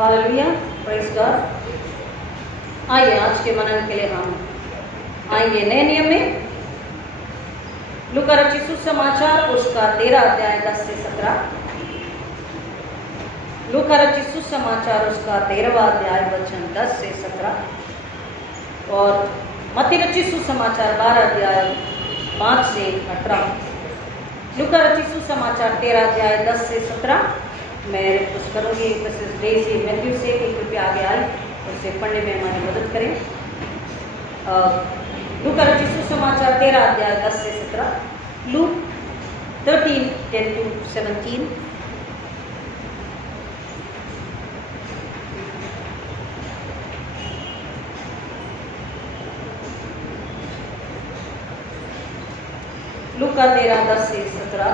Hallelujah, praise God. आइए आज के मनन के लिए हम आएंगे नए नियम में। लूका रचित सुसमाचार उसका 13 अध्याय 10 से 17। लूका रचित सुसमाचार उसका 13वां अध्याय वचन 10 से 17 और मत्ती रचित सुसमाचार 12 अध्याय 5 से 18। लूका रचित सुसमाचार 13 अध्याय 10 से 17 मैं रिक्वेस्ट करूँगी मिसेस डेजी मैथ्यू से कि कृपया आगे आए, उससे पढ़ने में हमारी मदद करें। लूका रचित सुसमाचार 13 अध्याय 10 से 17, लूक 13:10 to 17। लूका 13 10 से 17।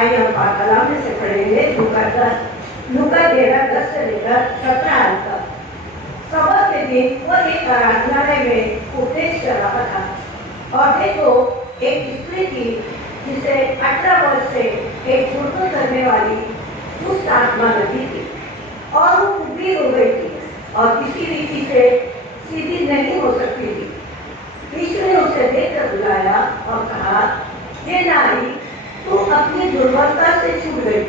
आइए हम कलाम से पढ़ेंगे लूका 13 10 से लेकर 17 तक। सबत के दिन वो एक आराधनालय में उपदेश कर रहा था और देखो एक स्त्री थी जिसे 18 वर्ष से एक घुटन करने वाली दुष्ट आत्मा लगी थी और वो उल्टी हो गई थी और किसी रीति से सीधी नहीं हो सकती थी। यीशु ने उसे देखकर बुलाया और कहा, ये नारी तू अपनी दुर्बलता से छूट गई।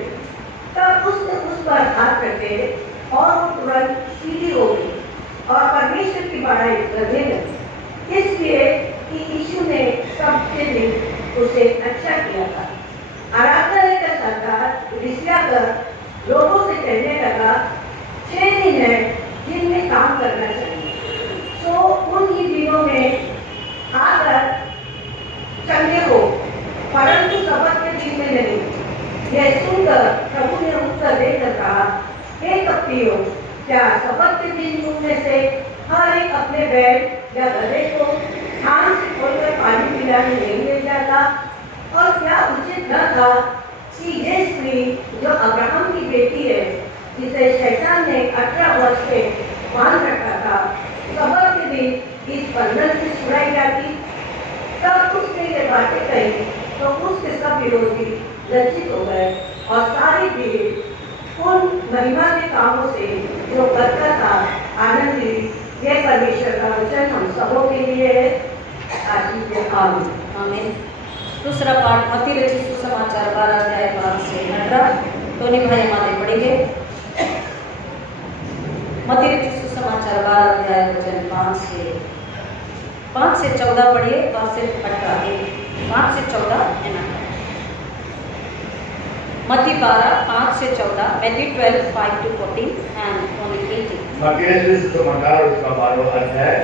तब उसने उस पर हाथ रखे और वो तुरंत सीधी हो गई और परमेश्वर की बड़ाई करने लगी, इसलिए कि यीशु ने सबके लिए उसे अच्छा किया था। आराधनालय का सरदार रिसिया कर लोगों से कहने लगा, 6 दिन है जिनमें काम करना चाहिए, तो उन ही दिनों में आकर चंगे हो, परंतु सबत के दिन में नहीं। यह सुनकर प्रभु ने उत्तर देकर कहा, हे कपटियों, क्या सबत के दिन तुम में से हर एक अपने बैल या गधे को थान से खोलकर पानी पिलाने नहीं ले जाता? और क्या उचित न था कि ये स्त्री जो अब्राहम की बेटी है, जिसे शैतान ने 18 वर्ष से बांध रखा था, सबत के दिन इस बंधन से छुड़ाई जाती? तब उसने ये बातें कही तो उसके सब विरोधी लज्जित हो गए और सारी भीड़ उन महिमा के कामों से जो करता था आनंदित। यह परमेश्वर का वचन हम सबों के लिए है। आशीष आमीन। दूसरा पाठ मत्ती रचित सुसमाचार 12 अध्याय 5 से 18। दोनों भाई हमारे पढ़ेंगे। मत्ती रचित सुसमाचार 12 अध्याय वचन 5 से 14 पढ़िए, 5 से 18। 5 से 14 है ना। मत्ती 12 5 से 14, Matthew 12 5 to 14 and only 18। मत्ती रचित सुसमाचार उसका 12वां अध्याय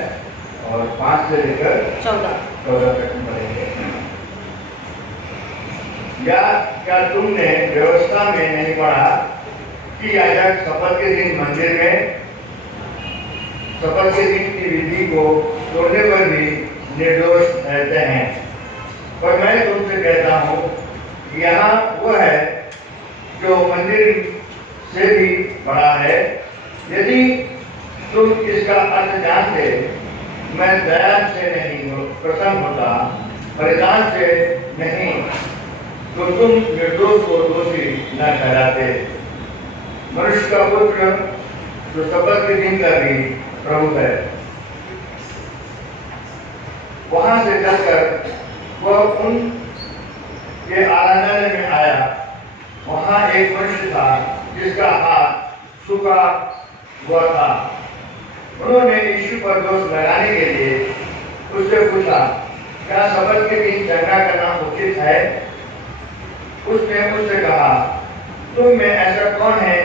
और 5 से लेकर 14 तक पढ़ेंगे। या क्या तुमने व्यवस्था में नहीं पढ़ा कि याजक शपथ के दिन मंदिर में शपथ के दिन की विधि को तोड़ने पर भी निर्दोष रहते हैं? पर मैं तुमसे कहता हूँ कि यहाँ वो है जो मंदिर से भी बड़ा है। यदि तुम इसका अर्थ जानते, मैं दया से नहीं प्रसन्न होता, परिधान से नहीं, तो तुम निर्दोष को दोषी न ठहराते। मनुष्य का पुत्र जो शपथ के दिन का भी प्रभु है। वहां से चलकर वह उन के आराधनालय में आया। वहां एक मनुष्य था जिसका हाथ सूखा हुआ था। उन्होंने यीशु पर दोष लगाने के लिए उससे पूछा, क्या शपथ के दिन चंगा करना उचित है? उसने उससे कहा, तुम में ऐसा कौन है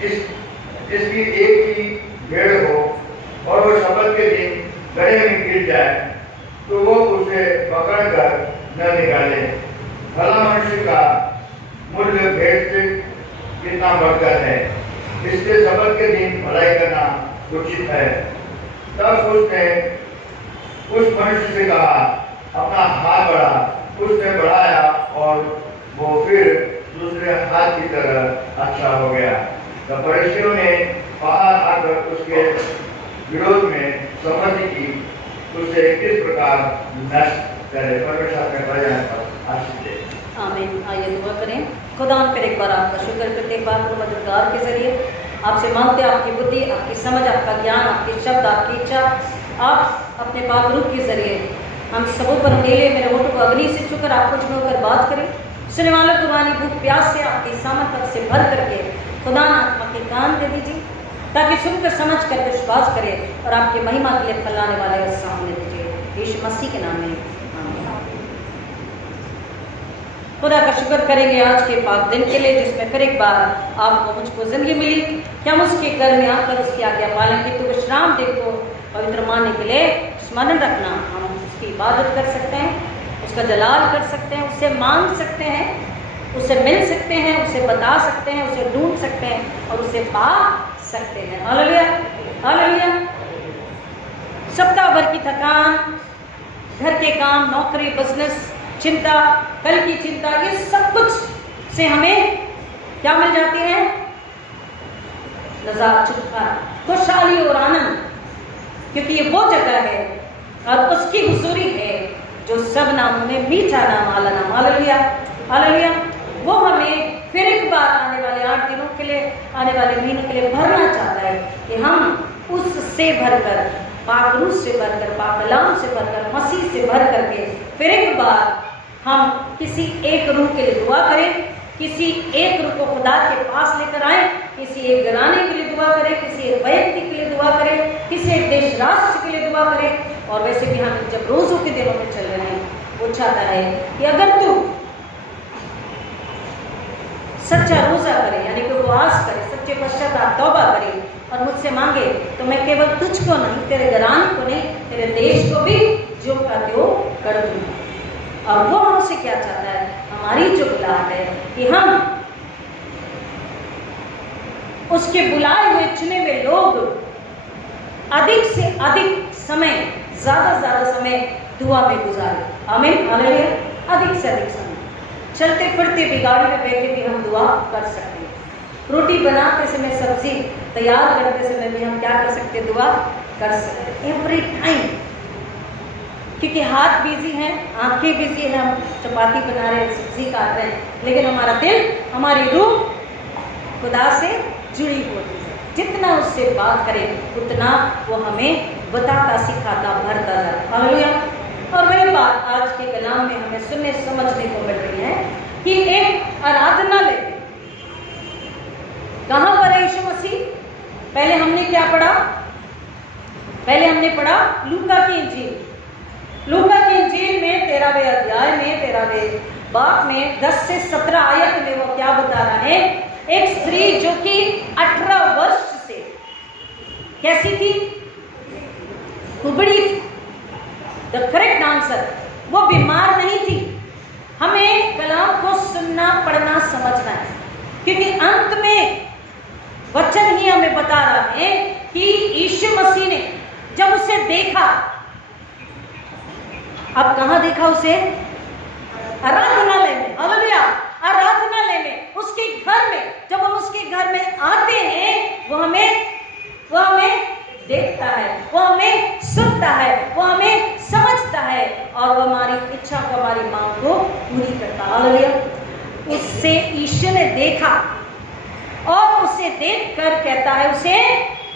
जिसकी एक ही भेड़ हो और वो शपथ के दिन गड्ढे में गिर जाए तो वो उसे पकड़कर न निकाले? भला मनुष्य का मूल्य भेड़ से कितना बढ़कर है, इसलिए शपथ के दिन भलाई करना उचित है। तब उसने उस मनुष्य से कहा, अपना हाथ बढ़ा। उसने बढ़ाया और वो फिर दूसरे हाथ की तरह अच्छा हो गया। तब फरीसियों ने बाहर आकर उसके विरोध में समझ की उसे किस प्रकार नष्ट करे। परमेश्वर का वचन पर आशीष दे। आमीन। आइए दुआ करें। खुदा फिर एक बार आपका शुक्र करते पाक मददगार के जरिए आपसे मांगते आपकी बुद्धि, आपकी समझ, आपका ज्ञान, आपके शब्द, आपकी इच्छा, आप अपने पाक रूप के जरिए हम सबों पर मेले मेरे होठों को अग्नि से छूकर आप कुछ में होकर बात करें। सुनने वालों को वाणी भूख प्यास से आपकी सामर्थ से भर करके खुदा आत्मा के कान दे दीजिए ताकि सुनकर समझ कर विश्वास करें और आपके महिमा के लिए फैलाने वाले सामने दीजिए। यीशु मसीह के नाम में खुदा का शुक्र करेंगे आज के पाक दिन के लिए जिसमें फिर एक बार आपको मुझको जिंदगी मिली कि हम उसके घर में आकर उसकी आज्ञा पालन की तो विश्राम दिन को पवित्र मानने के लिए स्मरण रखना। हम उसकी इबादत कर सकते हैं, उसका जलाल कर सकते हैं, उससे मांग सकते हैं, उससे मिल सकते हैं, उसे बता सकते हैं, उसे ढूंढ सकते हैं और उसे पा सकते हैं। Hallelujah hallelujah. सप्ताह भर की थकान, घर के काम, नौकरी, बिजनेस, चिंता, कल की चिंता, ये सब कुछ से हमें क्या मिल जाती है? निजात, छुटकारा, खुशहाली और आनंद, क्योंकि ये वो जगह है और उसकी हुजूरी है जो सब नामों में मीठा नाम, आला नाम। Hallelujah hallelujah. वो हमें फिर एक बार आने वाले 8 दिनों के लिए, आने वाले महीनों के लिए भरना चाहता है कि हम उससे भरकर, पाक रूह से भरकर, पाक कलाम से भरकर, मसीह से भर करके फिर एक बार हम किसी एक रूह के लिए दुआ करें, किसी एक रूह को खुदा के पास लेकर आए, किसी एक घराने के लिए दुआ करें, किसी एक व्यक्ति के लिए दुआ करें, किसी एक देश राष्ट्र के लिए दुआ करें। और वैसे भी हम जब रोजों के दिनों में चल रहे हैं, वो चाहता है कि अगर तू सच्चा रोजा करे, यानी कि उपवास करे, सच्चे पश्चाताप तौबा करे और मुझसे मांगे, तो मैं केवल तुझको नहीं, तेरे घराने को नहीं, तेरे देश को भी जो का त्यो कर दूंगा। और वो हमसे क्या चाहता है? हमारी जो बुलाहट है कि हम उसके बुलाए हुए चुने हुए लोग अधिक से अधिक समय, ज्यादा से ज्यादा समय दुआ में गुजारे। आमीन हालेलुया। अधिक से अधिक समय, चलते फिरते भी, गाड़ी में बैठे भी हम दुआ कर सकते हैं। रोटी बनाते समय, सब्जी तैयार करते समय भी हम क्या कर सकते हैं? दुआ कर सकते हैं। एवरी टाइम, क्योंकि हाथ बिजी हैं, आंखें बिजी हैं, हम चपाती बना रहे हैं, सब्जी काट रहे हैं, लेकिन हमारा दिल, हमारी रूह खुदा से जुड़ी होती है। जितना उससे बात करें उतना वो हमें बताता, सिखाता, भरता जाता। हालेलुया। और वही बात आज के कलाम में हमें सुनने समझने को मिल रही है कि एक आराधनालय में कहां पर है यीशु मसीह? पहले हमने क्या पढ़ा? पहले हमने पढ़ा लूका की इंजील। लूका की इंजील में 13वें अध्याय में, 13वें बाब में 10 से 17 आयत में वो क्या बता रहा है? एक स्त्री जो कि 18 वर्ष से कैसी थी? कुबड़ी थी। द करेक्ट आंसर, वो बीमार नहीं थी। हमें कलाम को सुनना, पढ़ना, समझना है, क्योंकि अंत में वचन ही हमें बता रहा है कि यीशु मसीह ने जब उसे देखा, अब कहां देखा उसे? आराधनालय में। हालेलुया। आराधनालय में, उसके घर में। जब हम उसके घर में आते हैं, वो हमें देखता है, वो हमें सुनता है, वो हमें समझता है और वो हमारी इच्छा को, हमारी मांग को पूरी करता है। हालेलुया। उससे यीशु ने देखा और उसे देखकर कहता है उसे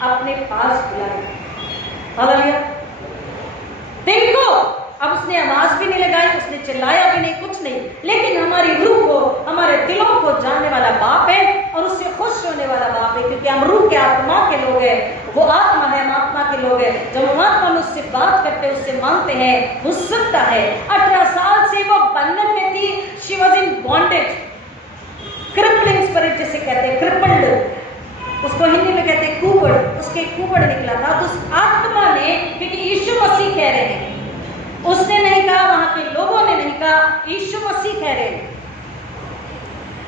अपने पास बुलाया। हालेलुया। देखो, अब उसने आवाज भी नहीं लगाई, उसने चिल्लाया भी नहीं, कुछ नहीं, लेकिन हमारी रूह को, हमारे दिलों को जानने वाला बाप है और उससे खुश होने वाला बाप है, क्योंकि हम रूह के आत्मा के लोग हैं, वो आत्मा है, हम आत्मा के लोग हैं। जब हम आत्मा में उससे बात करते हैं, उससे मांगते हैं, वो सुनता है। 18 साल से वो बंधन में थी। She was in bondage, crippling spirit जिसे कहते हैं, क्रिपल्ड, उसको हिंदी में कहते हैं कुबड़, उसके कुबड़ निकला था। तो उस आत्मा ने, क्योंकि यीशु मसीह कह रहे हैं, उसने नहीं कहा, वहां के लोगों ने नहीं कहा, यीशु मसीह कह रहे हैं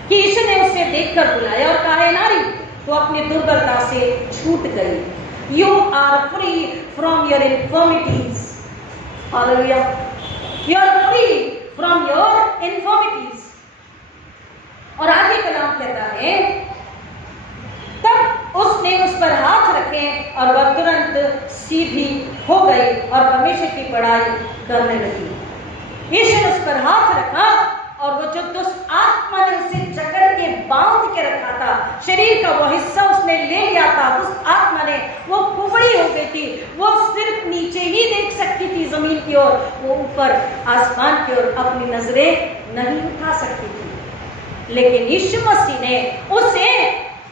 कि यीशु ने उसे देखकर बुलाया और कहा, नारी तो अपनी दुर्बलता से छूट गई। You are free from your infirmities. Hallelujah. You are free from your infirmities. और आगे कलाम कहता है, तब उसने उस पर हाथ रखे और वह तुरंत सीधी हो गई और परमेश्वर की बड़ाई करने लगी। यीशु ने उस पर हाथ रखा और वो जो दुष्ट आत्मा ने उसे जकड़ के बांध के रखा था, शरीर का वो हिस्सा उसने ले लिया था, दुष्ट आत्मा ने, वो कुबड़ी हो गई थी, वो सिर्फ नीचे ही देख सकती थी जमीन की ओर, वो ऊपर आसमान की ओर अपनी नजरें नहीं उठा सकती थी। लेकिन यीशु मसीह ने उसे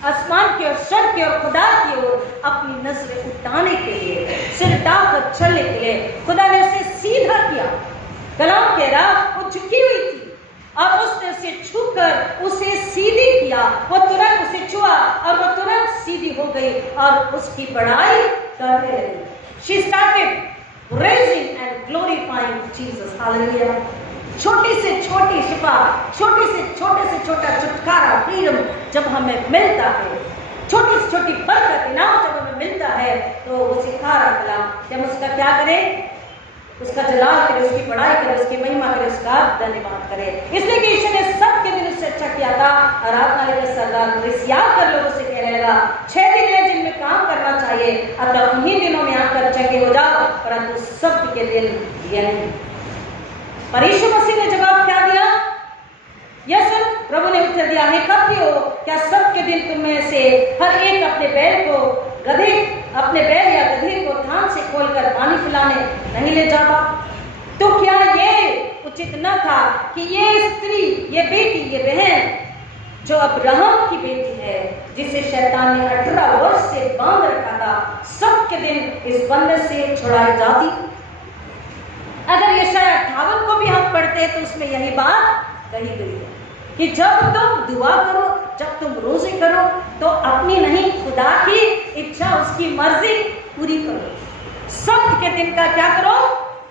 आसमान की ओर, स्वर्ग की ओर, खुदा की ओर अपनी नजरें उठाने के लिए, सिर उठाकर चलने के लिए खुदा ने उसे सीधा किया। कलाम कह रहा वो झुकी हुई थी और उसने उसे छूकर उसे सीधी किया, वो तुरंत उसे छुआ और वो तुरंत सीधी हो गई और उसकी बड़ाई करने लगी। She started raising and glorifying Jesus. Hallelujah. छोटी से छोटी शिफा, छोटे से छोटा छुटकारा, फ्रीडम जब हमें मिलता है, छोटी से छोटी बरकत, इनाम जब हमें मिलता है, तो वो सिखा रहा कलाम कि हम उसका क्या करें, उसका जलाल करे, उसकी बड़ाई करे, उसकी महिमा करे, उसका धन्यवाद करे। इसलिए कि यीशु ने सबके दिन उससे अच्छा किया था। आराधना के सरदार याद कर लोगों से कहने लगा 6 दिन है जिनमें काम करना चाहिए, अतः उन्हीं दिनों में आकर चंगे हो जाओ, परंतु सब के दिन ये नहीं। पर यीशु मसीह ने जवाब क्या दिया? यस, प्रभु ने उत्तर दिया, हे कपटियों, क्या सबके दिन तुम में से हर एक अपने बैल या गधे को थान से खोलकर पानी पिलाने नहीं ले जाता? तो क्या ये उचित न था कि ये स्त्री, ये बेटी, ये बहन जो अब्राहम की बेटी है, जिसे शैतान ने 18 वर्ष से बांध रखा था, सबके दिन इस बंधन से छुड़ाई जाती? अगर यशायाह 58 को भी हम पढ़ते तो उसमें यही बात कही गई है कि जब तुम दुआ करो, जब तुम रोजे करो, तो अपनी नहीं, खुदा की इच्छा, उसकी मर्जी पूरी करो। सब्त के दिन का क्या करो?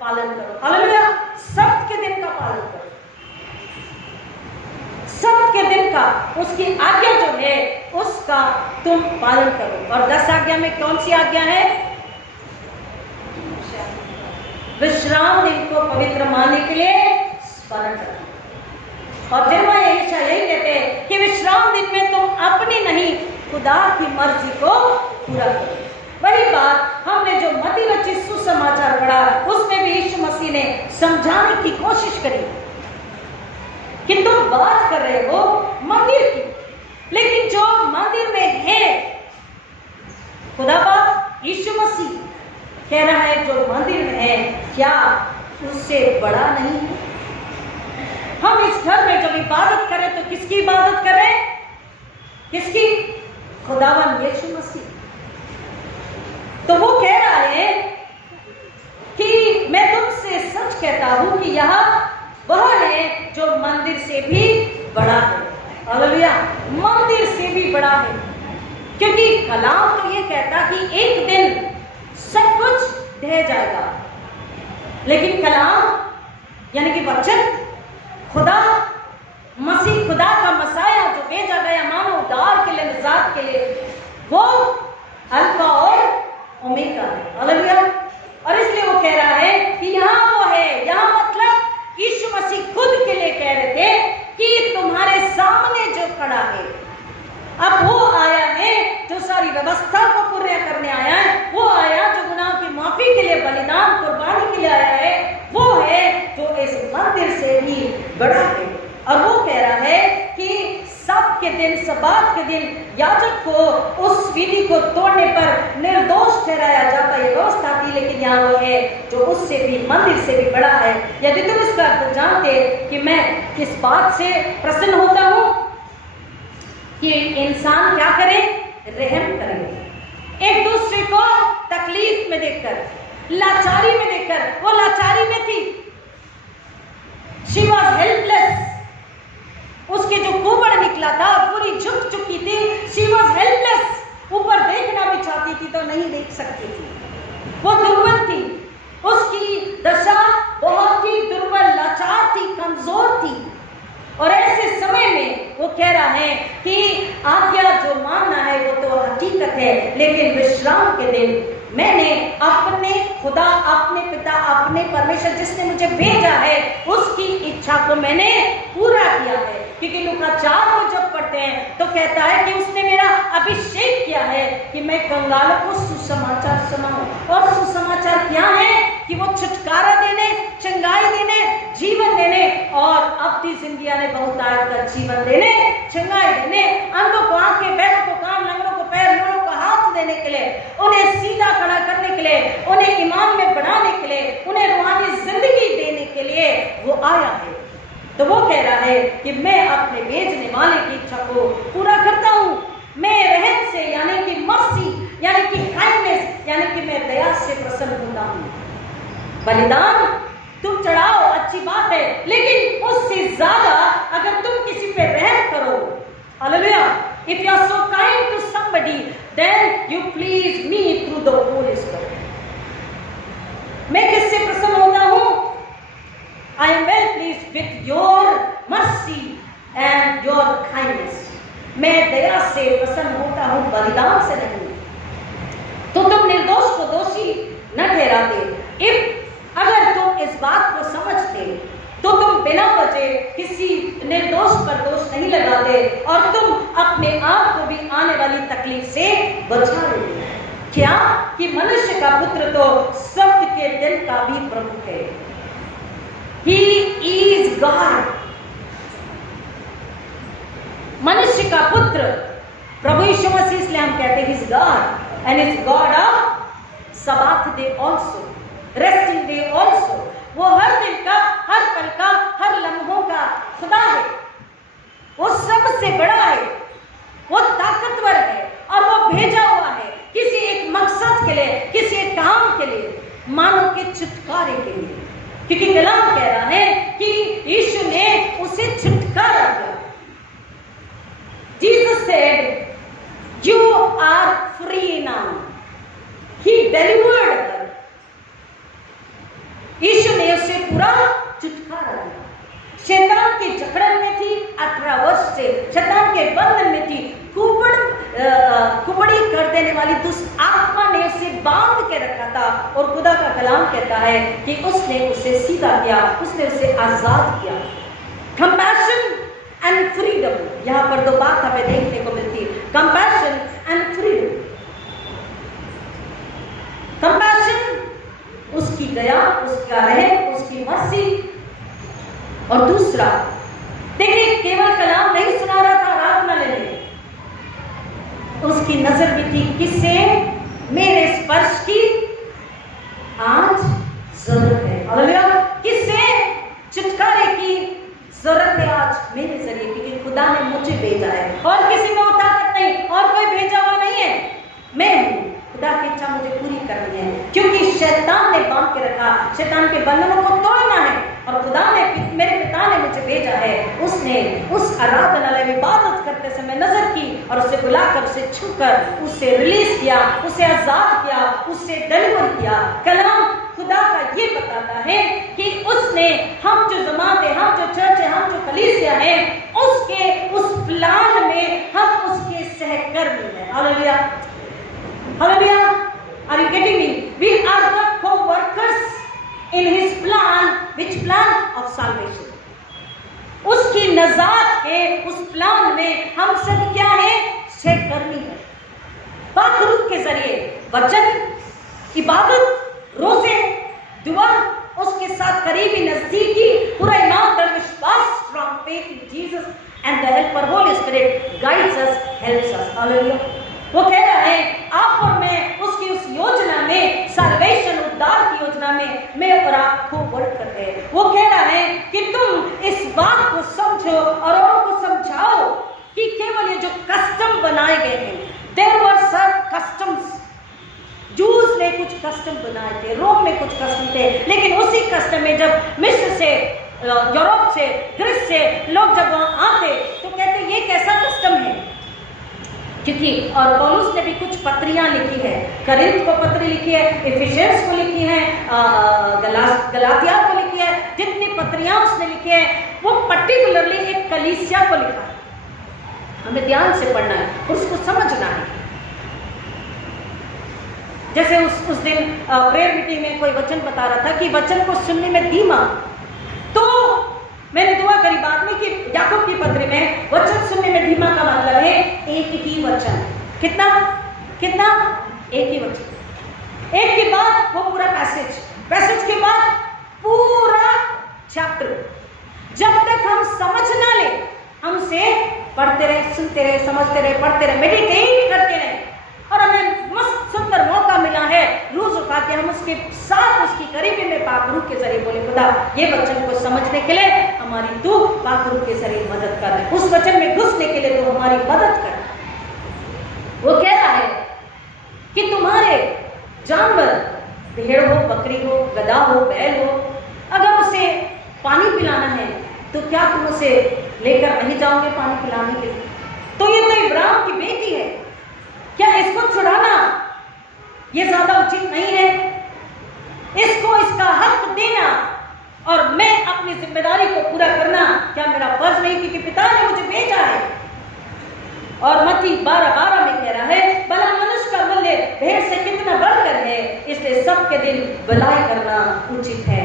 पालन करो। हालेलुया। सब्त के दिन का पालन करो, सब्त के दिन का, उसकी आज्ञा जो है उसका तुम पालन करो। और 10 आज्ञा में कौन सी आज्ञा है? विश्राम दिन को पवित्र मानने के लिए स्मरण करो। और यिर्मयाह यही कहते हैं कि विश्राम दिन में तुम अपनी नहीं, खुदा की मर्जी को पूरा करो। वही बात हमने जो मत्ती रचित सुसमाचार पढ़ा, उसमें भी यीशु मसीह ने समझाने की कोशिश करी कि तुम बात कर रहे हो मंदिर की, लेकिन जो मंदिर में है खुदा बाप यीशु मसीह कह रहा है, जो मंदिर में है क्या उससे बड़ा नहीं है? हम इस घर में जब इबादत करें तो किसकी इबादत करें? किसकी? खुदावन यीशु मसीह। तो वो कह रहा है कि मैं तुमसे सच कहता हूं कि यह वह है जो मंदिर से भी बड़ा है। हालेलुया। मंदिर से भी बड़ा है, क्योंकि कलाम तो ये कहता कि एक दिन सब कुछ ढह जाएगा, लेकिन कलाम यानी कि वचन, खुदा मसीह, खुदा का मसाया जो भेजा गया मानव उद्धार के लिए, निजात के लिए, वो अल्फा और ओमेगा है। हालेलुया। और इसलिए वो कह रहा है कि यहाँ वो है, यहाँ मतलब यीशु मसीह खुद के लिए कह रहे थे कि तुम्हारे सामने जो खड़ा है, अब वो आया है जो सारी व्यवस्था को पूर्ण करने आया है, वो आया जो गुनाह की माफी के लिए बलिदान कुर्बानी के लिए आया है, वो है जो इस मंदिर से भी बड़ा है। और वो कह रहा है कि सब के दिन, सबात के दिन याजक को उस विधि को तोड़ने पर निर्दोष ठहराया जाता, ये व्यवस्था थी, लेकिन यहाँ वो है जो उससे भी, मंदिर से भी बड़ा है। यदि तुम इसका अर्थ जानते कि मैं किस बात से प्रसन्न होता हूँ कि इंसान क्या करे? रहम करे, एक दूसरे को तकलीफ में देखकर, लाचारी में देखकर। वो लाचारी में थी, शी वॉज हेल्पलेस, उसके जो कुबड़ निकला था पूरी झुक चुकी थी, शी वॉज हेल्पलेस, ऊपर देखना भी चाहती थी तो नहीं देख सकती थी, वो दुर्बल थी, उसकी दशा बहुत ही दुर्बल, लाचार थी, कमजोर थी। और ऐसे समय में वो कह रहा है कि आज्ञा जो मानना है वो तो हकीकत है, लेकिन विश्राम के दिन मैंने अपने खुदा, अपने पिता, अपने परमेश्वर जिसने मुझे भेजा है, उसकी इच्छा को मैंने पूरा किया है। क्योंकि लूका 4 को जब पढ़ते हैं तो कहता है कि उसने मेरा अभिषेक किया है कि मैं कंगालों को सुसमाचार सुनाऊं। और सुसमाचार क्या है? कि वो छुटकारा देने, चंगाई देने, जीवन देने और अपनी जिंदगी आने बहुत आयत का जीवन देने, चंगाई देने, अंधों को आंखें, बैठों को कान, लंगड़ों को पैर, लोगों को हाथ देने के लिए, उन्हें सीधा खड़ा करने के लिए, उन्हें ईमान में बढ़ाने के लिए, उन्हें रूहानी जिंदगी देने के लिए वो आया है। तो वो कह रहा है कि मैं अपने भेजने वाले की इच्छा को पूरा करता हूं। मैं रहम से यानी कि मर्सी यानी कि काइंडनेस यानी कि मैं दया से प्रसन्न होता हूं। बलिदान तुम चढ़ाओ, अच्छी बात है, लेकिन उससे ज्यादा अगर तुम किसी पे रहम करो, hallelujah, if you are so kind to somebody then you please me through the Holy Spirit। मैं किससे प्रसन्न होता हूं? I am well pleased with your mercy and your kindness। मैं दया से प्रसन्न होता हूं, बलिदान से नहीं। तो तुम निर्दोष को दोषी न ठहराते। अगर तुम इस बात को समझते तो तुम बिना वजह किसी निर्दोष पर दोष नहीं लगाते और तुम अपने आप को भी आने वाली तकलीफ से बचा लेते। क्या? कि मनुष्य का पुत्र तो शब्द के दिन का भी प्रभु है। He is God। मनुष्य का पुत्र प्रभु यीशु मसीह, इसलिए हम कहते हैं He is God and is God of Sabbath day also, resting day also। वो हर दिन का, हर पल का, हर लम्हों का खुदा है। वो सबसे बड़ा है, वो ताकतवर है और वो भेजा हुआ है किसी एक मकसद के लिए, किसी एक काम के लिए, मानव के छुटकारे के लिए। क्योंकि कलाम कह रहा है कि यीशु ने उसे छुटकारा दिया। Jesus said, "You are free now." He delivered her। यीशु ने उसे पूरा छुटकारा दिया। शैतान की जकड़न में थी 18 वर्ष से, शैतान के बंधन में थी, कुबड़ी कर देने वाली दुष्ट आत्मा ने उसे बांध के रखा था। और खुदा का कलाम कहता है कि उसने उसे सीधा किया, उसने उसे आजाद किया। कंपैशन एंड फ्रीडम, यहाँ पर दो बात हमें देखने को मिलती है, कंपैशन एंड फ्रीडम। कंपैशन उसकी दया, उसका रहम, उसकी मर्सी। और दूसरा, देखिए, केवल कलाम नहीं सुना रहा था आराधनालय में, उसकी नजर भी थी किससे? मेरे स्पर्श की आज जरूरत है। हालेलुया। किससे? छुटकारे की जरूरत है आज मेरे जरिए, क्योंकि खुदा ने मुझे भेजा है और किसी में वो ताकत नहीं, और कोई भेजा हुआ नहीं है, मैं हूं। खुदा की इच्छा मुझे पूरी करनी है, क्योंकि शैतान ने बांध के रखा, शैतान के बंधनों को तोड़ना है और खुदा ने, मेरे पिता ने मुझे भेजा है। उसने उस आराधनालय में इबादत करते समय नजर की और उसे बुलाकर, उसे छूकर, उसे रिलीज किया, उसे आजाद किया, उसे डिलीवर किया। कलाम खुदा का ये बताता है कि उसने, हम जो जमात है, हम जो चर्च है, हम जो कलीसिया है, उसके उस प्लान में हम उसके सहकर्मी हैं। Hallelujah, hallelujah. Are you getting me? We are the co-workers in His plan, which plan of salvation? उसकी नजात के उस प्लान में हम सब क्या है? सहकर्मी हैं। पाक रूह के जरिए वचन, इबादत, रोजे, दुआ, उसके साथ करीबी नजदीकी, पूरा ईमान, विश्वास, strong faith in Jesus and the helper Holy Spirit guides us, helps us। Hallelujah. वो कह रहा है आप और मैं उसकी उस योजना में, साल्वेशन, उद्धार की योजना में मैं और आप को वर्क करते हैं। वो कह रहा है कि तुम इस बात को समझो और औरों को समझाओ कि केवल ये जो कस्टम बनाए गए हैं, there were some customs. Jews ने कुछ कस्टम बनाए थे, रोम में कुछ कस्टम थे, लेकिन उसी कस्टम में जब मिस्र से, यूरोप से, ग्रीस से लोग जब वहां आते तो कहते ये कैसा कस्टम है? क्योंकि और पौलुस ने भी कुछ पत्रियां लिखी है, करिन्थ को पत्री लिखी है, इफिसियंस को लिखी है, गलातिया को लिखी है, जितनी पत्रियां उसने लिखी है वो पर्टिकुलरली एक कलीसिया को लिखा है। हमें ध्यान से पढ़ना है और उसको समझना है। जैसे उस दिन प्रेयर मीटिंग में कोई वचन बता रहा था कि वचन को सुनने में धीमा, तो मैंने दुआ करी बाद में कि याकूब की पत्री में वचन सुनने में धीमा का मतलब है एक ही वचन। कितना? कितना? एक ही वचन, एक के बाद वो पूरा पैसेज के बाद पूरा चैप्टर। जब तक हम समझ ना ले, हम उसे पढ़ते रहे, सुनते रहे, समझते रहे, पढ़ते रहे, मेडिटेट करते रहे, और हमें मस्त सुंदर मौका मिला है रोज उठा के हम उसके साथ उसकी करीबी में पाक रूह के जरिए बोले, खुदा ये वचन को समझने के लिए हमारी तू पाक रूह के जरिए मदद कर, उस वचन में घुसने के लिए तू हमारी मदद कर। वो कह रहा है कि तुम्हारे जानवर, भेड़ हो, बकरी हो, गधा हो, बैल हो, अगर उसे पानी पिलाना है तो क्या तुम उसे लेकर नहीं जाओगे पानी पिलाने के लिए? तो ये तो इब्राहिम की बेटी है, क्या इसको छुड़ाना ये ज्यादा उचित नहीं है? इसको इसका हक देना और मैं अपनी जिम्मेदारी को पूरा करना क्या मेरा फर्ज नहीं? क्योंकि पिता ने मुझे भेजा है। और मत्ती 12:12 में कह रहा है, भला मनुष्य का मूल्य भेड़ से कितना बढ़कर है, इसलिए सबके दिन भलाई करना उचित है।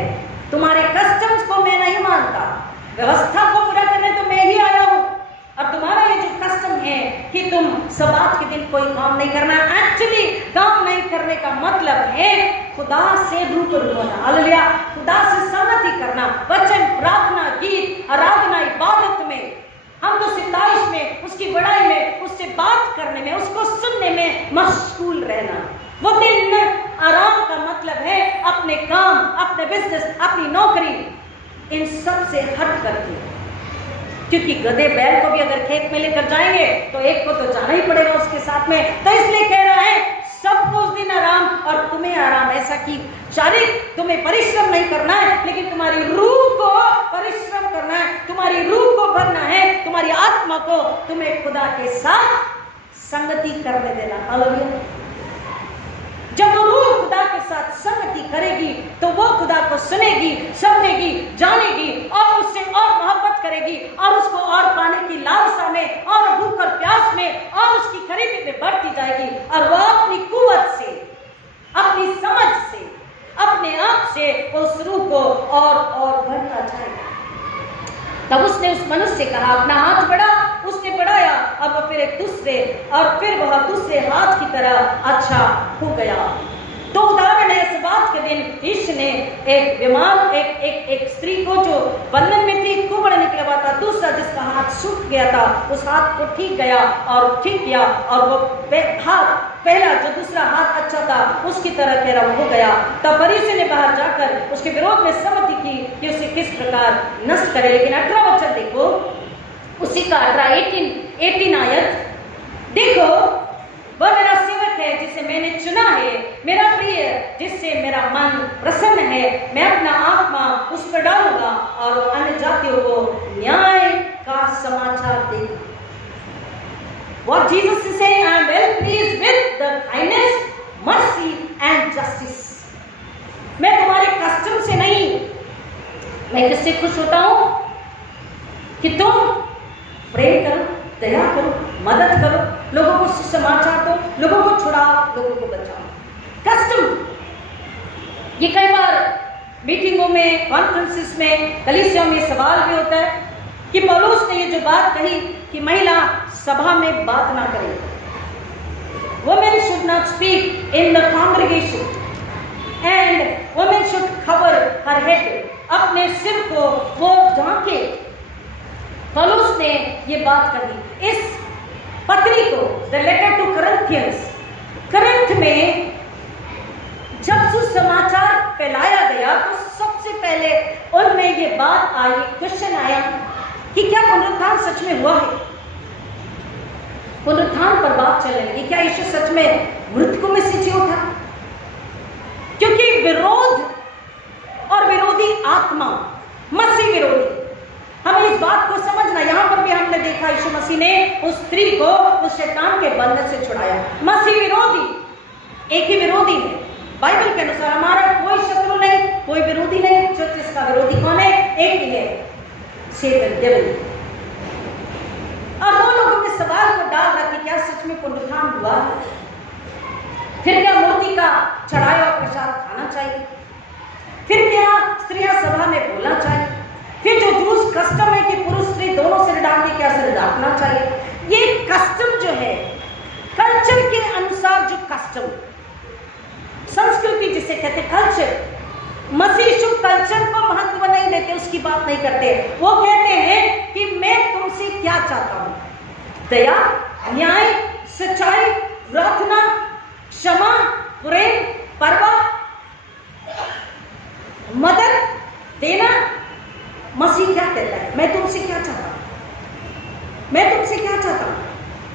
तुम्हारे कस्टम्स को मैं नहीं मानता, व्यवस्था को पूरा करने तो मैं ही आया हूं, और तुम्हारा ये जो कस्टम है कि तुम सबात के दिन कोई काम नहीं करना, एक्चुअली काम नहीं करने का मतलब है खुदा से रूबरू होना, हालेलुया, खुदा से सहमति करना, वचन, प्रार्थना, गीत, आराधना, इबादत में, हम तो सिताइश में, उसकी बड़ाई में, उससे बात करने में, उसको सुनने में मशगूल रहना। वो दिन आराम का मतलब है अपने काम, अपने बिजनेस, अपनी नौकरी, इन सब से हट करके, क्योंकि गधे बैल को भी अगर खेत में लेकर जाएंगे तो एक को तो जाना ही पड़ेगा उसके साथ में। तो इसलिए कह रहा है सबको उस दिन आराम और तुम्हें आराम, ऐसा कि शारीरिक तुम्हें परिश्रम नहीं करना है, लेकिन तुम्हारी रूह को परिश्रम करना है, तुम्हारी रूह को भरना है, तुम्हारी आत्मा को तुम्हें खुदा के साथ संगति करने देना, हालेलुया। जब वो रूह खुदा के साथ संगति करेगी तो वो खुदा को सुनेगी, समझेगी, जानेगी और उससे और मोहब्बत करेगी और उसको और पाने की लालसा में और भूख और प्यास में और उसकी करीबी में बढ़ती जाएगी, और वो अपनी कुव्वत से, अपनी समझ से, अपने आप से उस रूह को और बढ़ता जाएगा। तब उसने उस मनुष्य से कहा, अपना हाथ बढ़ा, उसने बढ़ाया, अब वह फिर एक दूसरे, और फिर वह दूसरे हाथ की तरह अच्छा हो गया। तो उदाहरण है, इस बात के दिन यीशु ने एक बीमार एक स्त्री को जो बंधन में थी, कुबड़ निकला हुआ था, दूसरा जिसका हाथ सूख गया था, उस हाथ को ठीक गया और ठीक किया, और वो हाथ पहला जो दूसरा हाथ अच्छा था उसकी तरह कह रहा हो गया। तब फरीसी ने बाहर जाकर उसके विरोध में सहमति की कि उसे किस प्रकार नष्ट करे। लेकिन 18 वचन देखो, उसी का 18 आयत देखो, वह मेरा सेवक है जिसे मैंने चुना है, मेरा प्रिय जिससे मेरा मन प्रसन्न है, मैं अपना आत्मा उस पर डालूंगा और अन्य जातियों को न्याय का समाचार देगा। What Jesus is saying, I am well pleased with the kindness, mercy and justice. मैं तुम्हारे कस्टम से नहीं, मैं किससे खुश होता हूं कि तुम प्रेम करो, दया करो, मदद करो, लोगों को सुसमाचार दो, लोगों को छुड़ाओ, लोगों को बचाओ। कस्टम, ये कई बार मीटिंगों में, कॉन्फ्रेंसेस में, कलीसियाओं में सवाल भी होता है कि पौलुस ने ये जो बात कही कि महिला सभा में बात ना करे, women should not speak in the congregation and women should cover her head, अपने सिर को वो ढांके। पौलुस ने ये बात कही। इस पत्री को, द लेटर टू करंथियंस, करंथ में जब सुसमाचार फैलाया गया तो सबसे पहले उनमें ये बात आई, क्वेश्चन आया कि क्या पुनरुत्थान सच में हुआ है? पुनरुत्थान पर बात चलने लगी, क्या यीशु सच में मृतकों में से जी उठा? क्योंकि विरोध और विरोधी आत्मा, मसीह विरोधी, हमें इस बात को समझना। यहां पर भी हमने देखा यीशु मसीह ने उस स्त्री को उस शैतान के बंधन से छुड़ाया। मसीह विरोधी एक ही विरोधी है, बाइबल के अनुसार हमारा कोई शत्रु नहीं, कोई विरोधी नहीं। इसका विरोधी कौन है? एक ही है, शैतान, डेविल। और दो लोगों ने सवाल को डाल रहा कि क्या सच में पुनरुत्थान हुआ? फिर क्या मूर्ति का चढ़ाया हुआ प्रसाद खाना चाहिए? फिर क्या स्त्रियां सभा में बोलना चाहिए? फिर जो जूस कस्टम है कि पुरुष स्त्री दोनों सिर ढांक के क्या सिर ढांकना चाहिए? ये कस्टम जो है, कल्चर के अनुसार जो कस्टम, संस्कृति जिसे कहते कल्चर। मसीह यीशु कल्चर को महत्व नहीं देते, उसकी बात नहीं करते। वो कहते हैं कि मैं तुमसे क्या चाहता हूं, दया, न्याय, सच्चाई, प्रार्थना, क्षमा, प्रेम, परवाह, मदद देना। मसीह क्या कहता है, मैं तुमसे क्या चाहता हूं, मैं तुमसे क्या चाहता हूं।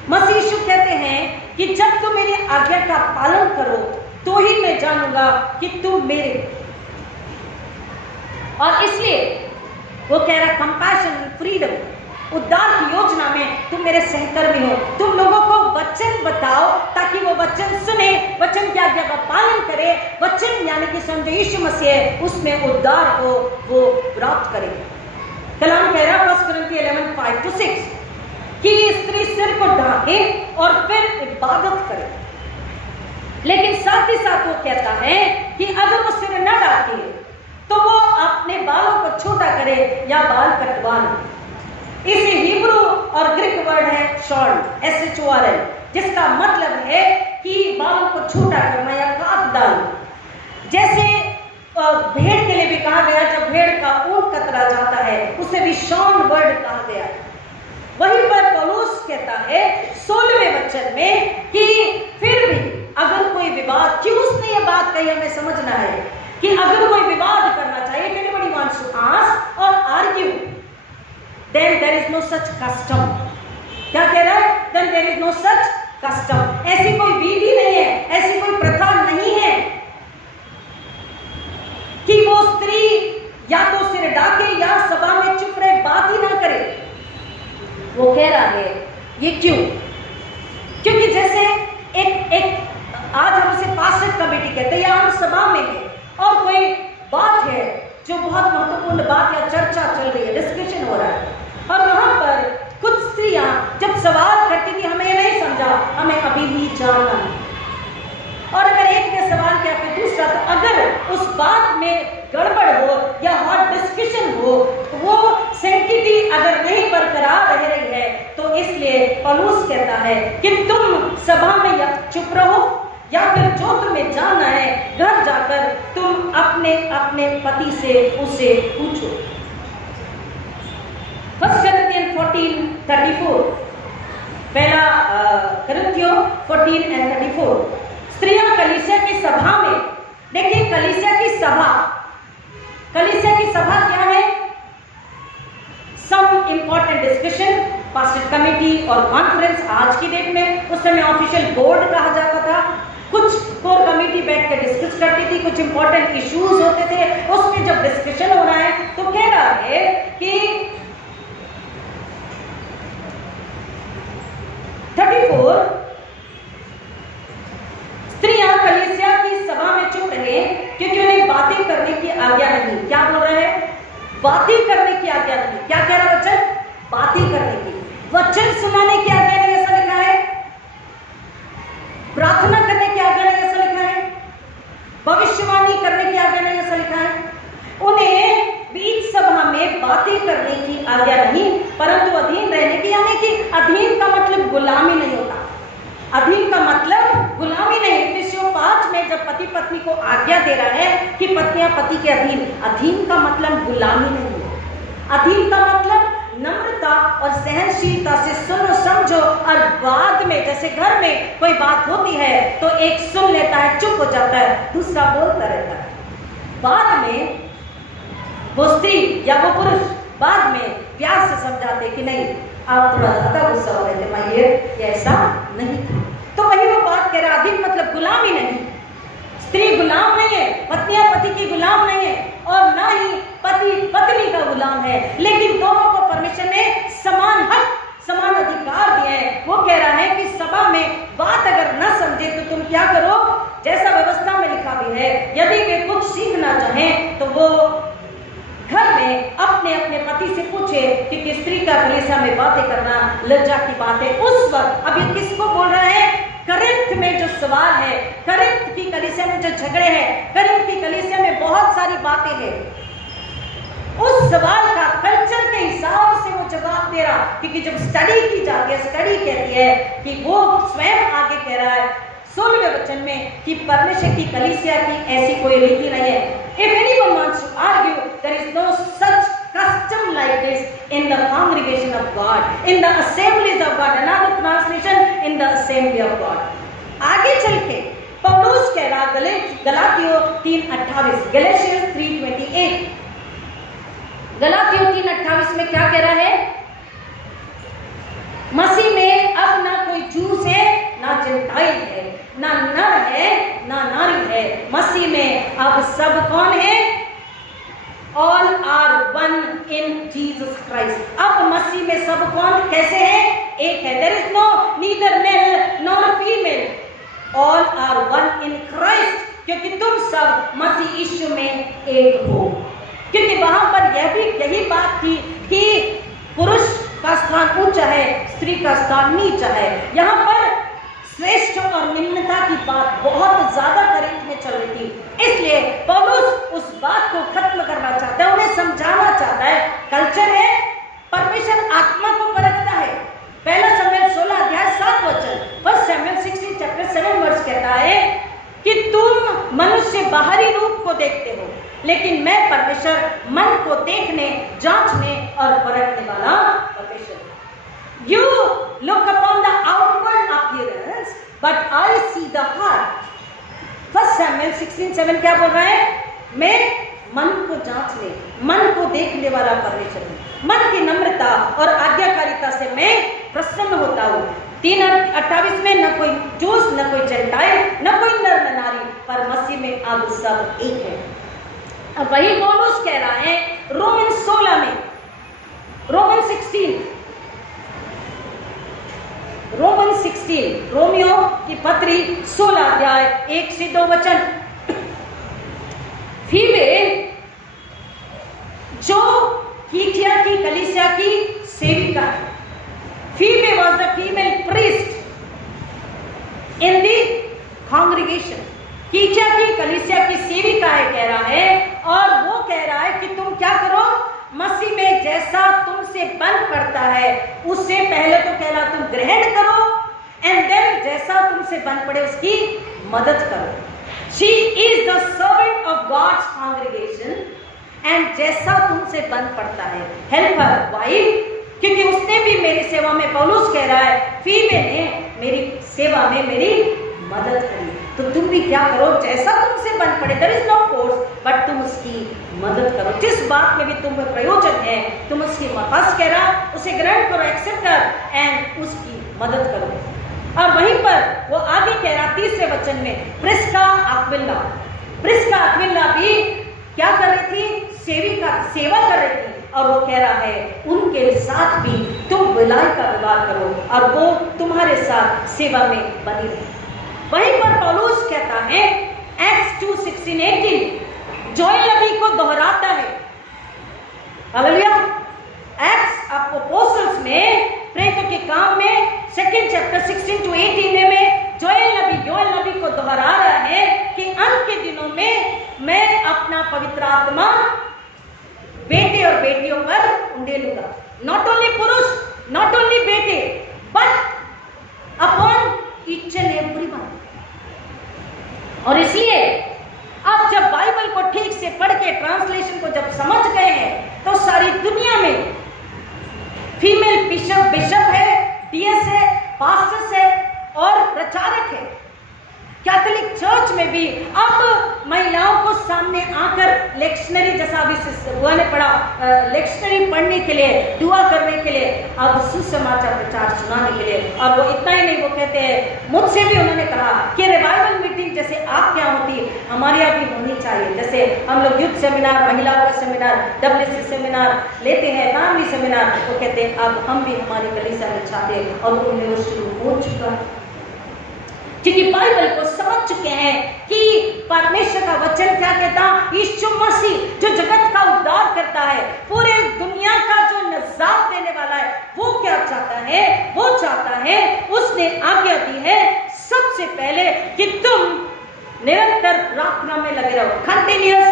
मसीह यीशु कहते हैं कि जब तुम मेरी आज्ञा का पालन करो तो ही मैं जानूंगा कि तुम मेरे। और इसलिए वो कह रहा कंपैशन, फ्रीडम, उद्धार की योजना में तुम मेरे सहकर्मी हो। तुम लोगों को वचन बताओ ताकि वो वचन सुने, वचन की आज्ञा का पालन करे। वचन यानी कि समझो यीशु मसीह है, उसमें उद्धार को वो प्राप्त करे। कलाम कह रहा 1 Corinthians 11:5-6 कि स्त्री सिर को ढाके और फिर इबादत करे। लेकिन साथ ही साथ वो कहता है कि अगर वो सिर न ढाके तो वो अपने बालों को छोटा करे या बाल कटवा ले। इसे हिब्रू और ग्रीक वर्ड है शॉर्न, SHORN, जिसका मतलब है कि बालों को छोटा करना या काट डालना। जैसे भेड़ के लिए भी कहा गया, जब भेड़ का ऊन कतरा जाता है उसे भी शॉर्न वर्ड कहा गया। वहीं पर पौलुस कहता है 16वें वचन में कि फिर भी अगर कोई विवाद, क्यों उसने ये बात कही हमें समझना है कि अगर कोई विवाद करना चाहिए, if anybody wants to ask or argue, then there is no such custom। क्या कह रहा है? Then there is no such custom। ऐसी कोई विधि नहीं है, ऐसी कोई प्रथा नहीं है कि वो स्त्री या तो सिर ढाके या सभा में चुप रहे, बात ही ना करे। वो कह रहा है ये क्यों? क्योंकि जैसे एक आज हम उसे पास्टर कमेटी कहते हैं या हम सभा में हैं और कोई बात है जो बहुत महत्वपूर्ण बात या चर्चा चल रही है, डिस्कशन हो रहा है, और वहां पर कुछ स्त्रियां जब सवाल करती थी हमें नहीं समझा, हमें अभी भी जानना है। और अगर एक ने सवाल किया फिर दूसरा, तो अगर उस बात में गड़बड़ हो या हॉट डिस्कशन हो, वो सेंटिटी अगर नहीं बरकरार रह रही है, तो इसलिए पौलुस कहता है कि तुम सभा में या चुप रहो या फिर जो तुम्हें जानना है घर जाकर तुम अपने अपने पति से उसे पूछो। 1 Corinthians 14:34, पहला Corinthians 14:34, स्त्रियां कलीसिया की सभा में। देखिए कलीसिया की सभा क्या है? Some important discussion, pastor committee और कॉन्फ्रेंस। आज की डेट में, उस समय ऑफिशियल बोर्ड कहा जाता था। कुछ कोर कमेटी बैठ कर डिस्कस करती थी, कुछ इंपॉर्टेंट इश्यूज होते थे, उसमें जब डिस्कशन हो रहा है तो कह रहा है कि 34, स्त्रियां कलीसिया की सभा में चुप रहे क्योंकि उन्हें बातें करने की आज्ञा नहीं। क्या बोल रहा है? बातें करने की आज्ञा नहीं। क्या कह रहा वचन? बातें करने की, वचन सुनाने की आज्ञा नहीं, ऐसा लिखा है। प्रार्थना करने की आज्ञा नहीं, ऐसा लिखा है। भविष्यवाणी करने की आज्ञा नहीं, ऐसा लिखा है। उन्हें बीच सभा में बातें करने की आज्ञा नहीं, परंतु अधीन रहने की, यानी कि अधीन का मतलब गुलामी नहीं होता। अधीन का मतलब गुलामी नहीं। एफिसियों 5 में जब पति पत्नी को आज्ञा दे रहा है कि पत्नियां पति के अधीन, अधीन का मतलब गुलामी नहीं है। अधीन का मतलब नम्रता और सहनशीलता से सुनो, समझो, और बाद में जैसे घर में कोई बात होती है तो एक सुन लेता है, चुप हो जाता है, दूसरा बोलता रहता है। बाद में वो स्त्री या वो पुरुष बाद में प्यार से समझाते कि नहीं, आप थोड़ा ज्यादा गुस्सा हो रहे थे माइए, ये ऐसा नहीं था। तो वही वो बात कह रहा, अधीन मतलब गुलामी नहीं। स्त्री गुलाम नहीं है, पत्नियां पति की गुलाम नहीं है, और ना ही पति पत्नी का गुलाम है, लेकिन दोनों को परमेश्वर ने समान हक, समान अधिकार दिए हैं। वो कह रहा है कि सभा में बात अगर न समझे तो तुम क्या करो, जैसा व्यवस्था में लिखा भी है, यदि वे कुछ सीखना चाहें तो वो घर में अपने अपने पति से पूछे कि स्त्री का कलीसिया में बातें करना लज्जा की बात है। उस वक्त अभी किसको बोल रहा है? करिंथ में जो सवाल है, करिंथ की कलीसिया में जो झगड़े हैं, करिंथ की कलीसिया में बहुत सारी बातें हैं, उस सवाल का कल्चर के हिसाब से वो जवाब दे रहा। क्योंकि जब स्टडी की जाती है, स्टडी कहती है कि वो स्वयं आगे कह रहा है 16वें वचन वचन में कि परमेश्वर की कलीसिया की ऐसी कोई रीति नहीं है। If anyone wants to argue, there is no such custom like this in the congregation of God, in the assemblies of God. Another translation, in the assembly of God. आगे चल के पौलुस कह रहा गलातियों 3:28, Galatians 3:28, गलातियों 3:28 में क्या कह रहा है? मसीह में अब ना कोई जूस है ना जिंटाइल है, ना नर है ना नारी है, मसीह में अब सब कौन है? All are one in Jesus Christ. अब मसीह में सब कौन कैसे है? एक है। There is no neither male nor female. All are one in Christ. क्योंकि तुम सब मसीह यीशु में एक हो। क्योंकि वहां पर यही बात थी कि पुरुष का स्थान ऊंचा है, स्त्री का स्थान नीचा है। यहाँ पर श्रेष्ठ और निम्नता की बात बहुत ज्यादा करेंट में चल रही थी। इसलिए पौलुस उस बात को खत्म करना चाहता है, उन्हें समझाना चाहता है। कल्चर है, परमेश्वर आत्मा को परखता है। पहला शमूएल 16:7 फर्स्ट शमूएल 16:7 कहता है कि तुम मनुष्य बाहरी रूप को देखते हो, लेकिन मैं परमेश्वर मन को देखने, जांचने और परखने वाला परमेश्वर। You look upon the outward appearance, but I see the heart. First शमूएल 16:7 क्या बोल रहा है? मैं मन को जांचने, मन को देखने वाला परमेश्वर हूं। मन की नम्रता और आज्ञाकारिता से मैं प्रसन्न होता हूँ। 3:28 में न कोई जूस, न कोई जेंटाइल, न कोई नर न नारी, पर मसीह में अब सब एक है। अब वही पौलुस कह रहा है रोमन 16 में, रोमन 16, रोमियो की पत्री 16:1-2 फीमेल जो कीकिया की कलीसिया की सेविका है। Female was the female priest in the congregation. कीकिया की कलीसिया की सेविका है कह रहा है, और वो कह रहा है कि तुम क्या करो? मसीह में जैसा तुमसे बन पड़ता है उससे पहले तो कह रहा तुम ग्रहण करो, एंड देन जैसा तुमसे बन पड़े उसकी मदद करो। She is the servant of God's congregation, and जैसा तुमसे बन पड़ता है हेल्प हर। वाई? क्योंकि उसने भी मेरी सेवा में, पौलुस कह रहा है, फीमेल ने मेरी सेवा में मेरी मदद करी, तो तुम भी क्या करो? जैसा तुमसे बन पड़े, there is no force, but तुम उसकी मदद करो। जिस बात में भी तुम्हें प्रयोजन है तुम उसकी फर्स्ट कह रहा उसे ग्रहण करो, एक्सेप्ट कर, एंड उसकी मदद करो। और वहीं पर वो आगे कह रहा 3 वचन में, प्रिस्का अक्विला भी क्या कर रही थी? सेवा कर रही थी, और वो कह रहा है उनके साथ भी तुम विलाय का व्यवहार करो और वो तुम्हारे साथ सेवा में बनी रहे। वहीं पर पौलुस कहता है एक्ट्स 2:16-18 जोएल नबी को दोहराता है। हालेलुया। एक्ट्स ऑफ अपोस्टल्स में, प्रेरितों के काम में 2nd chapter 16-18 में योएल नबी को दोहरा रहा है कि अंत के दिनों में मैं अपना पवित्र आत्मा बेटे और बेटियों पर उंडेलूंगा। नॉट ओनली पुरुष, नॉट ओनली बेटे, but upon each and everyone. और इसलिए अब जब बाइबल को ठीक से पढ़ के ट्रांसलेशन को जब समझ गए हैं तो सारी दुनिया में फीमेल बिशप है, डीएस है, पास्टर्स है और प्रचारक है। कैथोलिक चर्च में भी अब महिलाओं को सामने आकर लेक्शनरी, जैसा अभी बुआ ने पढ़ा, लेक्शनरी पढ़ने के लिए, दुआ करने के लिए, अब सुसमाचार प्रचार सुनाने के लिए। और वो इतना ही नहीं, वो कहते हैं, मुझसे भी उन्होंने कहा कि रिवाइवल मीटिंग जैसे आप क्या होती हमारे यहाँ भी होनी चाहिए। जैसे हम लोग यूथ सेमिनार, महिलाओं का सेमिनार, WC सेमिनार लेते हैं, फैमिली सेमिनार, वो कहते हैं अब हम भी हमारी कलीसिया में चाहते हैं, और उन्हें वो शुरू हो चुका है। क्योंकि बाइबल को समझ चुके हैं कि परमेश्वर का वचन क्या कहता, यीशु मसीह जो जगत का उद्धार करता है, पूरे दुनिया का जो निजात देने वाला है, वो क्या चाहता है? वो चाहता है, उसने आज्ञा दी है सबसे पहले कि तुम निरंतर प्रार्थना में लगे रहो। Continuous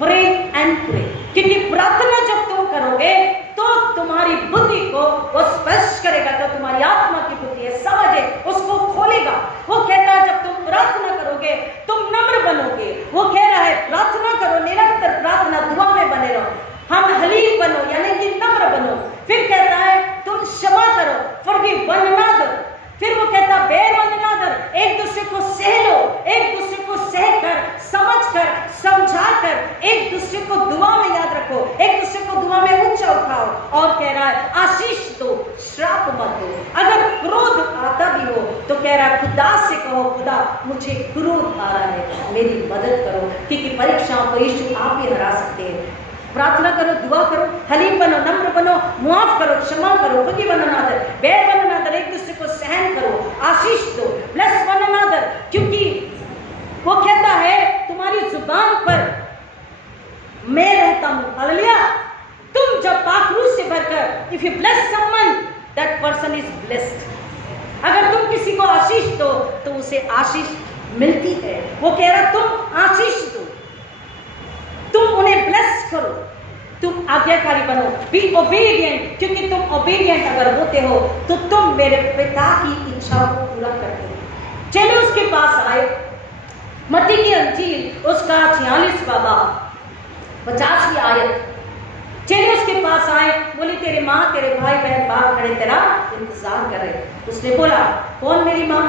pray and pray. क्योंकि प्रार्थना जब तुम करोगे तो तुम्हारी बुद्धि को वो स्पष्ट करेगा, जो तुम्हारी आत्मा की बुद्धि है, समझ है, उसको खोलेगा। वो को सह लो, एक दूसरे को सहकर, समझकर, समझाकर एक दूसरे को दुआ में याद रखो, एक दूसरे को दुआ में ऊंचा उठाओ। और कह रहा है आशीष दो, श्राप मत दो। अगर क्रोध आता भी हो तो कह रहा है खुदा से कहो, खुदा मुझे क्रोध आ रहा है, मेरी मदद करो, क्योंकि परीक्षाओं को यीशु आप ही हरा सकते हैं। प्रार्थना करो, दुआ करो, हलीम बनो, नम्र बनो, मुआफ करो, क्षमा करो, forgive one another, bear one another, एक दूसरे को सहन करो, आशीष दो, bless one another, क्योंकि वो कहता है तुम्हारी जुबान पर मैं रहता हूं। हालेलुया। तुम जब पाखरू से भरकर, if you bless someone, that person is blessed। अगर तुम किसी को आशीष दो तो उसे आशीष मिलती है। वो कह रहा तुम आशीष दो, तुम उन्हें ब्लेस करो, तुम आज्ञाकारी बनो, बी ओबीडियंट, क्योंकि तुम ओबीडियंट अगर होते हो तो तुम मेरे पिता की इच्छा को पूरा करते हो। चले उसके पास आए, मत्ती की अंजील उसका 46वां बाब 50वीं आयत। चले उसके पास आए, बोली तेरे माँ तेरे भाई बहन बाहर खड़े तेरा इंतजार कर रहे। उसने बोला कौन मेरी माँ,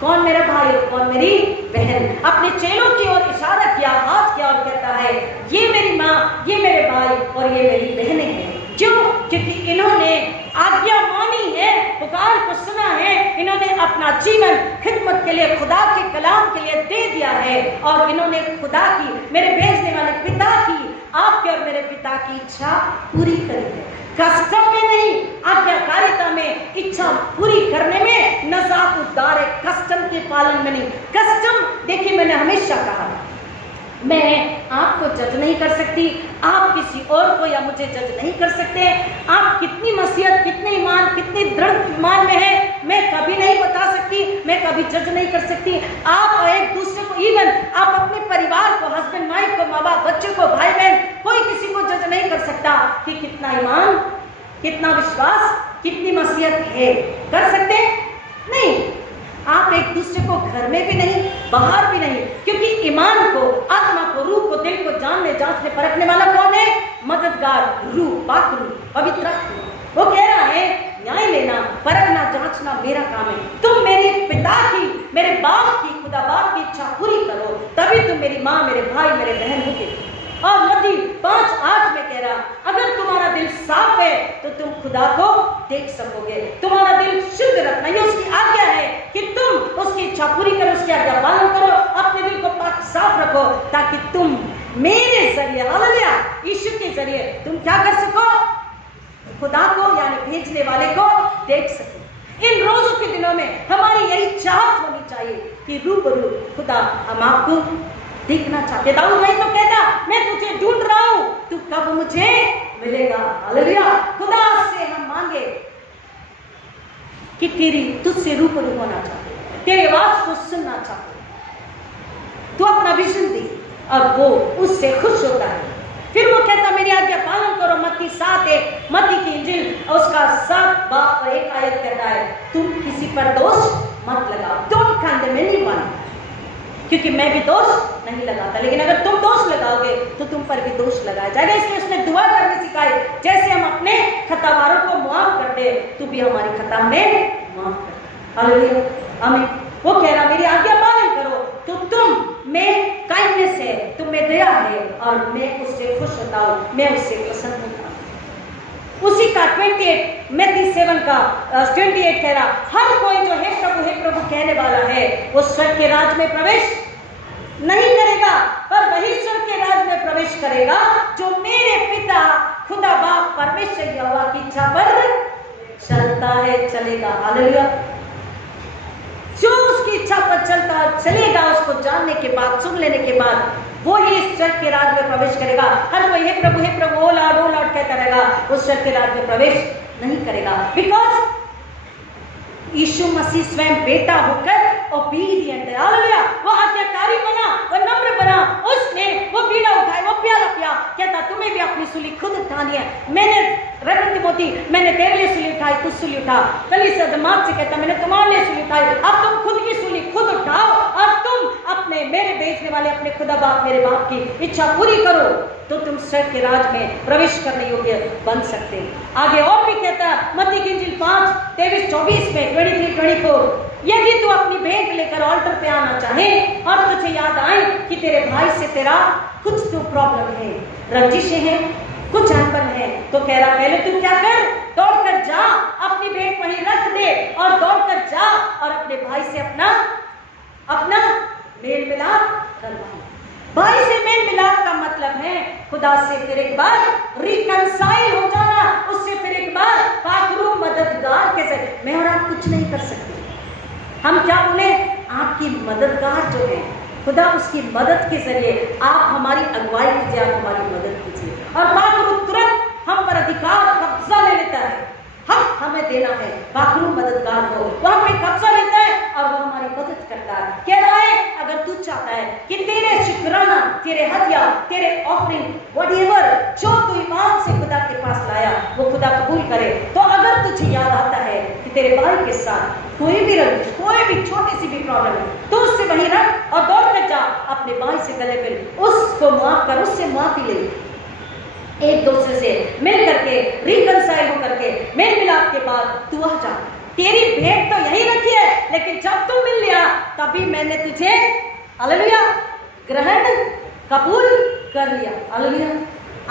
कौन मेरा भाई, कौन मेरी बहन। अपने चेलों की ओर इशारा किया, हाथ किया और कहता है ये मेरी माँ, ये मेरे भाई और ये मेरी बहनें हैं। क्यों? क्योंकि इन्होंने आज्ञा मानी है, पुकार को सुना है, इन्होंने अपना जीवन खिदमत के लिए, खुदा के कलाम के लिए दे दिया है, और इन्होंने खुदा की, मेरे भेजने वाले पिता की, आपके और मेरे पिता की इच्छा पूरी करी है। कष्टों में नहीं, आज्ञाकारिता में, इच्छा पूरी करने में नजात उद्धार है, कस्टम के पालन में नहीं। कस्टम देखिए, मैंने हमेशा कहा मैं आपको जज नहीं कर सकती, आप किसी और को या मुझे जज नहीं कर सकते। आप कितनी मसीहत, कितने ईमान, कितनी दृढ़ ईमान में है, मैं कभी नहीं बता सकती, मैं कभी जज नहीं कर सकती। आप एक दूसरे को, इवन आप अपने परिवार को, हस्बैंड वाइफ को, माँ बाप बच्चे को, भाई बहन, कोई किसी को जज नहीं कर सकता कि कितना ईमान, कितना विश्वास, कितनी मसीहत है। कर सकते नहीं। आप एक दूसरे को घर में भी नहीं, बाहर भी नहीं, क्योंकि ईमान को, आत्मा को, रूह को, दिल को जानने, जांचने, परखने वाला कौन है? मददगार रूह, पाक रूह, पवित्र रूह। वो कह रहा है न्याय लेना, परखना, जांचना मेरा काम है। तुम मेरे पिता की, मेरे बाप की, खुदा बाप की इच्छा पूरी करो, तभी तुम मेरी माँ, मेरे भाई, मेरे बहन होगे। और मत्ती 5:8 में कह रहा अगर तुम्हारा दिल साफ है तो तुम खुदा को देख सकोगे। तुम्हारा दिल शुद्ध रखना, ये उसकी आज्ञा है कि तुम उसकी इच्छा पूरी करो, उसकी आज्ञा पालन करो, अपने दिल को पाक साफ रखो, ताकि तुम मेरे जरिए, हालेलुया, यीशु के जरिए तुम क्या कर सको? खुदा को यानी भेजने वाले को देख सको। इन रोजों के दिनों में हमारी यही चाहत होनी चाहिए कि रूबरू खुदा हम आपको देखना चाहते। दाऊद वही तो कहता, मैं तुझे ढूंढ रहा हूं, तू कब मुझे मिलेगा। हालेलुया। खुदा से हम मांगे कि तेरी, तुझसे रूबरू होना चाहते, तेरी आवाज को सुनना चाहते, तू अपना विजन दे, और वो उससे खुश होता है। फिर वो कहता मेरी आज्ञा पालन करो। मत्ती 7:1, मत्ती की इंजील उसका 7 बाब 1 आयत कहता है तुम किसी पर दोष मत लगाओ, डोंट कंडेम एनीवन, क्योंकि मैं भी दोष नहीं लगाता, लेकिन अगर तुम दोष लगाओगे तो तुम पर भी दोष लगाया जाएगा। इसलिए उसने दुआ करनी सिखाई, जैसे हम अपने खतावारों को माफ कर दे, तू भी हमारी खता में माफ कर। हालेलुया, आमीन। वो कह रहा मेरी आज्ञा पालन करो तो तुम में काइंडनेस है, तुम में दया है, और मैं उससे खुश होता हूँ, मैं उससे पसंद होता हूँ। उसी का 28 मत्ती 7 का 28 कह रहा हर कोई जो हे प्रभु कहने वाला है वो स्वर्ग के राज में प्रवेश नहीं करेगा, पर वही स्वर्ग के राज में प्रवेश करेगा जो मेरे पिता खुदा बाप परमेश्वर यहोवा की इच्छा पर चलता है, चलेगा। हालेलुया। जो उसकी इच्छा पर चलता चलेगा, उसको जानने के बाद, सुन लेने के बाद, वो ही इस स्वर्ग के राज में प्रवेश करेगा। हर कोई हे प्रभु ओ लॉर्ड कहता रहेगा, उस स्वर्ग के राज में प्रवेश नहीं करेगा। बिकॉज यीशु मसीह स्वयं बेटा होकर ओबीडिएंट है। हालेलुया। वो आज्ञाकारी बना, वो नम्र बना, उसने वो बीड़ा उठाया, वो प्याला पिया। कहता तुम्हें भी अपनी सूली खुद उठानी है। मैंने रेवरेंड तिमोथी, मैंने तेरे लिए सूली उठाई, तू सूली उठा। कलीसिया जमात से कहता मैंने तुम्हारे लिए सूली उठाई, अब तुम खुद की सूली खुद उठाओ और तुम अपने, मेरे भेजने वाले अपने खुदा बाप, मेरे बाप की इच्छा पूरी करो, तो तुम स्वर्ग के राज में प्रवेश करने योग्य बन सकते। आगे और भी कहता है मत्ती की इंजील 5:23-24 में 23-24 यदि तू अपनी भेंट लेकर ऑल्टर पे आना चाहे और तुझे याद आए कि तेरे भाई से तेरा कुछ तो प्रॉब्लम है, रंजिशें हैं, कुछ अनबन है, तो कह रहा पहले तू क्या कर, दौड़कर जा, अपनी भेंट वहीं रख दे और दौड़कर जा और अपने भाई से अपना मेल मिलाप करवा। भाई से मेल मिलाप का मतलब है खुदा से फिर एक बार रिकंसाइल हो जाना, उससे फिर एक बार पाकरू मददगार के जरिए। मैं और आप कुछ नहीं कर सकते, हम क्या बोले, आपकी मददगार जो है खुदा, उसकी मदद के जरिए आप हमारी अगुवाई कीजिए, आप हमारी मदद कीजिए। और पाकरू तुरंत हम पर अधिकार कब्जा ले लेता है, हक हमें देना है, पाकरू मददगार हो, वो हम पे कब्जा लेता है और वो हमारी मदद करता है। कह रहा है अगर तू चाहता है कि तेरे शुक्राना, तेरे हदिया, तेरे ऑफरिंग, व्हाटएवर जो तू ईमान से खुदा के पास लाया वो खुदा कबूल करे, तो अगर तुझे याद आता है कि तेरे भाई के साथ कोई भी रंजिश, कोई भी छोटी सी भी प्रॉब्लम है, तो उससे वहीं रख और दौड़ कर जा, अपने भाई से गले मिल, उसको माफ कर, उससे माफी ले, एक दूसरे से मिल करके रिकंसाइल हो करके मेल मिलाप के बाद तू आ जा। तेरी भेंट तो यही रखी है, लेकिन जब तू मिल लिया तभी मैंने तुझे हालेलुया ग्रहण कबूल कर लिया। हालेलुया।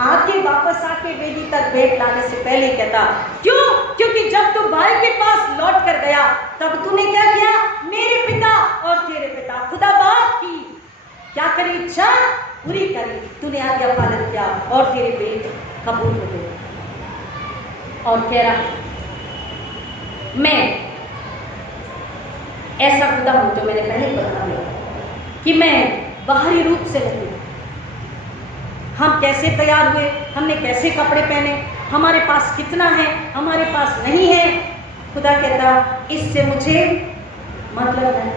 आके वापस आके वेदी तक भेंट लाने से पहले कहता, क्यों? क्योंकि जब तू भाई के पास लौट कर गया तब तूने क्या किया, मेरे पिता और तेरे पिता खुदा बाप की क्या करी, इच्छा पूरी करी, तूने आज्ञा पालन किया और तेरी भेंट कबूल हो गई। और कह रहा मैं ऐसा खुदा हूं जो मैंने पहले बता दिया कि मैं बाहरी रूप से नहीं। हम कैसे तैयार हुए, हमने कैसे कपड़े पहने, हमारे पास कितना है, हमारे पास नहीं है, खुदा कहता इससे मुझे मतलब नहीं।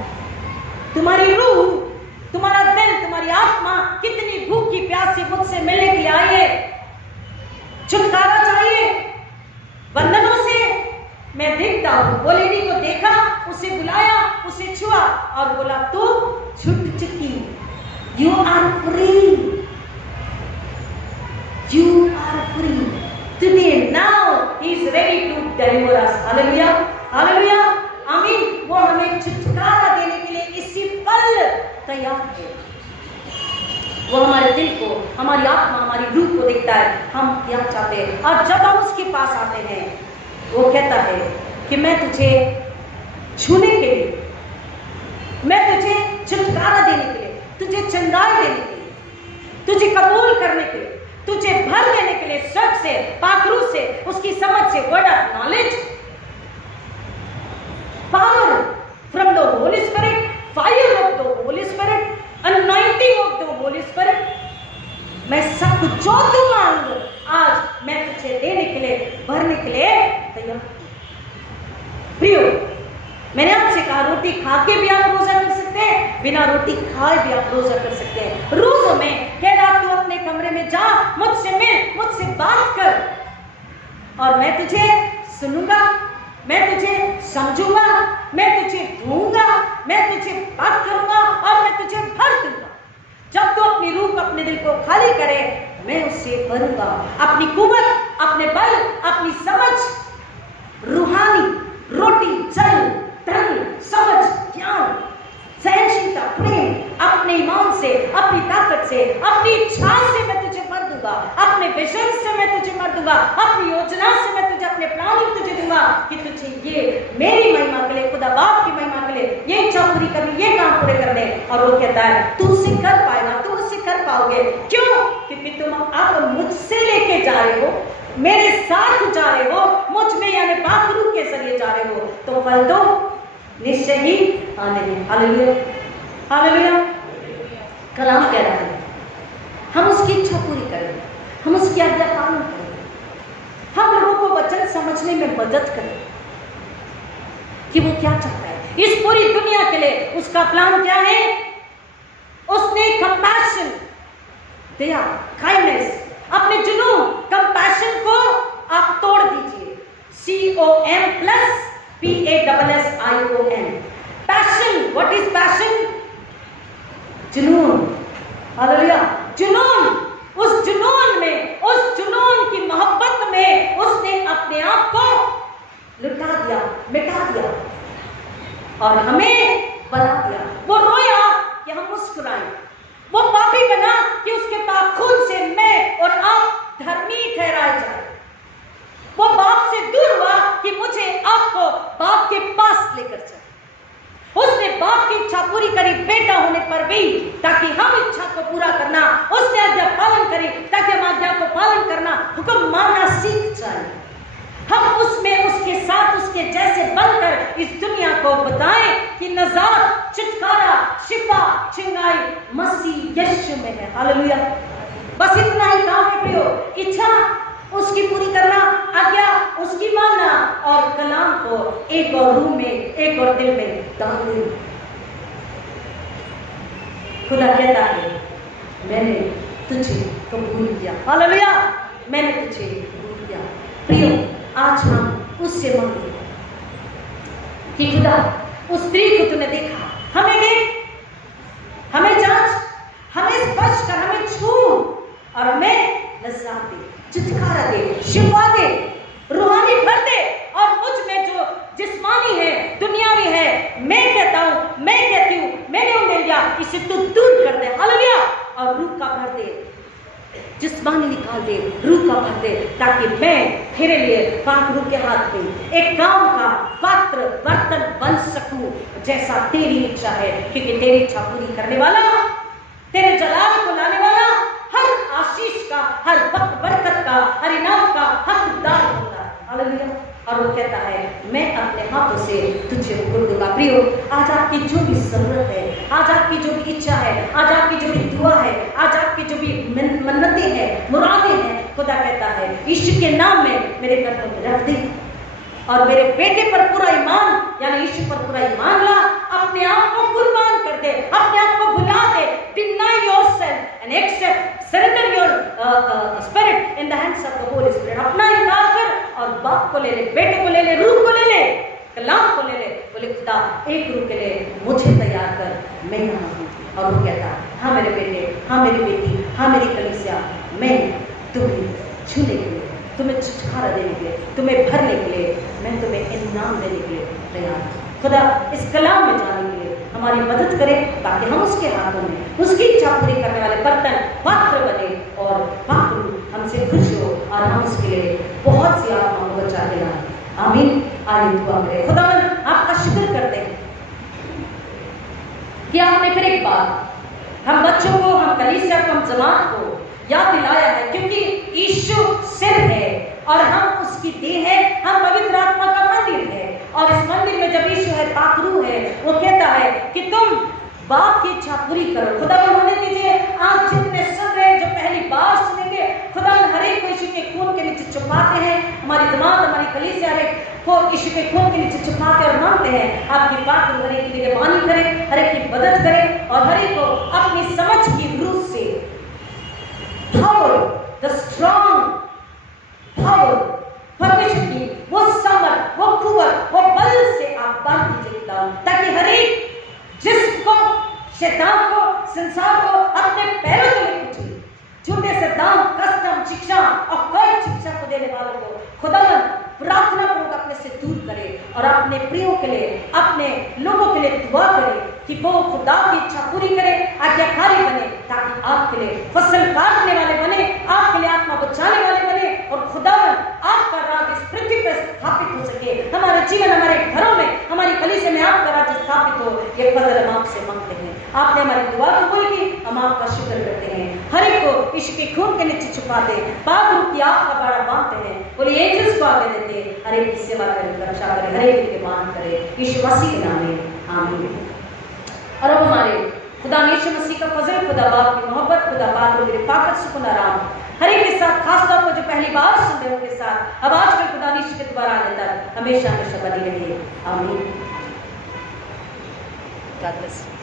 तुम्हारी रूह, तुम्हारा दिल, तुम्हारी आत्मा कितनी भूखी प्यासी मुझसे मिलने के लिए आई है, छुटकारा चाहिए बंधनों से। मैं देखता हूं, बोलेनी को देखा, उसे बुलाया, उसे छुआ और बोला तू छूट चुकी, you are free, you are free today, now he is ready to deliver us. Hallelujah, hallelujah, आमीन। वो हमें छुटकारा देने के लिए इसी पल तैयार है। वो हमारे दिल को, हमारी आत्मा, हमारी रूह को देखता है, हम क्या चाहते हैं, और जब हम उसके पास आते हैं वो कहता है कि मैं तुझे छूने के लिए, मैं तुझे छुटकारा देने के लिए, तुझे चंगाई देने के लिए, तुझे कबूल करने के लिए, तुझे भर देने के लिए, स्वर्ग से, पाखरू से, उसकी समझ से, word of knowledge, power from the Holi spirit, fire of the Holi spirit, anointing of the Holi spirit, मैं सब कुछ जो तू मांग आज मैं तुझे देने के लिए, भरने के लिए तैयार। प्रियो, मैंने आपसे कहा रोटी खा के भी आप रोजा कर सकते हैं, बिना रोटी खाए भी आप रोजा कर सकते हैं। रोजों में कह रहा तू अपने कमरे में जा, मुझसे मिल, मुझसे बात कर और मैं तुझे सुनूंगा, मैं तुझे समझूंगा, मैं तुझे ढूंढूंगा, मैं तुझे बात करूंगा और मैं तुझे भर दूंगा। जब तू अपनी रूह, अपने दिल को खाली करे, मैं उससे भरूंगा अपनी कुव्वत, अपने बल, अपनी समझ, रूहानी रोटी, जल, धन, समझ, ज्ञान, सहनशीलता, प्रेम, अपने ईमान से, अपनी ताकत से, अपनी इच्छा से मैं तुझे भर दूंगा, अपने विजन से मैं तुझे भर दूंगा, अपनी योजना से मैं तुझे, अपने प्लानिंग तुझे दूंगा कि तुझे ये मेरी महिमा के लिए, खुदा बाप की महिमा के लिए ये इच्छा पूरी करनी, ये काम पूरे करने। और वो कहता है तू उसे कर पाएगा, तू उसे कर पाओगे। क्यों? क्योंकि तुम अब मुझसे लेके जा रहे हो, मेरे साथ जा रहे हो, मुझ में यानी पाखरू के जरिए जा रहे हो, तो फल दो निश्चय ही आने। Hallelujah, hallelujah. कलाम कह रहा है हम उसकी इच्छा पूरी करें, हम उसकी आज्ञा पालन करें, हम लोगों को वचन समझने में मदद करें कि वो क्या चाहता है इस पूरी दुनिया के लिए। उसका प्लान क्या है? उसने कंपैशन, दया, काइंडनेस, अपने जुनून, कंपैशन को आप तोड़ दीजिए। COM+PASSION, passion. What is passion? जुनून। हालेलुया, जुनून। उस जुनून में, उस जुनून की मोहब्बत में उसने अपने आप को लुटा दिया, मिटा दिया और हमें बना दिया। वो रोया कि हम मुस्कुराएं, वो पापी बना कि उसके पाप खून से मैं और आप धर्मी ठहराए जाए। वो बाप से दूर हुआ कि मुझे आपको बाप के पास लेकर जाए। उसने बाप की इच्छा पूरी करी बेटा होने पर भी, ताकि हम इच्छा को पूरा करना, उसने आज्ञा पालन करी ताकि हम आज्ञा को पालन करना, हुक्म मानना सीख जाए। हम उसमें उसके साथ उसके जैसे बनकर इस दुनिया को बताएं कि नजात, छुटकारा, शिफा, चंगाई मसीह यीशु में है। हालेलुया। बस इतना ही काम है प्रियो, इच्छा उसकी पूरी करना, आज्ञा उसकी मानना और कलाम को एक और रूह में, एक और दिल में डाल देना। खुदा कहता है मैंने तुझे कबूल किया। हालेलुया। मैंने तुझे कबूल किया। प्रियो, आज हम उससे मांगे कि खुदा उस स्त्री को तूने देखा, हमें देख, हमें जांच, हमें स्पर्श कर, हमें छू और हमें लज्जा दे, छुटकारा दे, शिफा दे, रूहानी भर दे। और मुझ में जो जिस्मानी है, दुनियावी है, मैं कहता हूं, मैं कहती हूं, मैंने उन्हें लिया, इसे तू दूर कर दे। हालेलुया। और रूह का भर दे, जिस्मानी निकाल दे, रूह का भर दे, ताकि मैं तेरे लिए पाक रूह के हाथ में एक काम का पात्र बर्तन बन सकूं, जैसा तेरी इच्छा है। क्योंकि तेरी इच्छा पूरी करने वाला, तेरे जलाल को लाने वाला, हर आशीष का, हर बरकत का, हर इनाम का हकदार होता है। हालेलुया। और वो कहता है मैं अपने हाथों से तुझे हुक्म दूंगा। प्रियो, आज आपकी जो भी जरूरत है, आज आपकी जो भी इच्छा है, आज आपकी जो भी दुआ है, आज आपकी जो भी मन्नतें हैं, मुरादें हैं, खुदा कहता है यीशु के नाम में मेरे कदम में रख दे और मेरे बेटे पर पूरा ईमान, यानी यीशु पर पूरा ईमान ला, अपने आप को कुर्बान कर दे, अपने आप को भुला दे। Deny yourself and accept, surrender your spirit in the hands of the Holy Spirit। अपना इनकार कर और बाप को ले ले, बेटे को ले ले, रूह को ले ले, कलाम को ले ले। बोले खुदा एक रूह के लिए मुझे तैयार कर, मैं यहाँ हूँ। और वो कहता हाँ मेरे बेटे, हाँ मेरी बेटी, हाँ मेरी कलीसिया, मैं तुम्हें छूने के लिए, तुम्हें छुटकारा देने के लिए, तुम्हें भरने के लिए, मैं तुम्हें इनाम देने के लिए तैयार हूँ। खुदा इस कलाम में जाने के लिए हमारी मदद करे, ताकि हम उसके हाथों में उसकी इच्छा पूरी करने वाले बर्तन, पात्र बने और पात्र हमसे खुश हो और हम उसके लिए बहुत सी आत्माओं को बचा देना। आमीन। आइए दुआ करें। खुदावंद आपका शुक्र करते हैं कि आपने फिर एक बार हम बच्चों को, हम कलीसिया को, हम जमात को याद दिलाया है, क्योंकि यीशु सिर है और हम उसकी देह है, हम पवित्र आत्मा का मंदिर है। और इस मंदिर में जब यीशु है, पाक रूह है, वो कहता है कि तुम बाप की इच्छा पूरी करो। खुदा होने दीजिए आज जितने सुन रहे हैं, जो पहली बार सुनेंगे, खुदा हर एक को यीशु के खून के नीचे छुपाते हैं। हमारी जमात, हमारी कलीसिया हर एक को यीशु के खून के नीचे छुपाते और मांगते हैं आपकी पाक रूह हर एक की निगरानी करे, हर एक की मदद करे और हर एक को अपनी समझ की रूह से power, the strong power, परमेश्वर की वो समर्थ, वो कुव्वत, वो बल से आप बांध दीजिए, ताकि हर एक जिसको, शैतान को, संसार को अपने पैरों तले पूछे, झूठे सिद्धांत, कष्टम शिक्षा और कई शिक्षा को देने वालों को खुदावंद प्रार्थना पूर्वक अपने से दूर करे और अपने प्रियों के लिए, अपने लोगों के लिए दुआ करे कि वो खुदा की इच्छा पूरी करे, आज्ञाकारी बने, ताकि आपके लिए फसल काटने वाले बने, आपके लिए आत्मा बचाने वाले बने और खुदावंद आपका राज इस पृथ्वी पर स्थापित हो सके। हमारे जीवन, हमारे घरों में, हमारी कलीसिया में आपका राज स्थापित हो। ये फजल हम आपसे मांगते हैं। आपने हमारी दुआ कबूल की, हम आपका शुक्र करते हैं। हर एक को यीशु के खून के नीचे छुपा दे, पाक रूह की आग का बाड़ा बांधते हैं। बोलिए एंजल्स को आगे देते, हर एक की सेवा करें, रक्षा करें, हर एक की मान करें, यीशु मसीह के नाम में आमीन। और अब हमारे खुदा यीशु मसीह का फजल, खुदा बाप की मोहब्बत, खुदा पाक रूह की ताकत, सुकून, आराम हर एक के साथ, खासतौर पर जो पहली बार सुन रहे उनके साथ, अब आजकल खुदा यीशु के दोबारा आने तक हमेशा हमेशा बनी रहिए। आमीन। God bless you.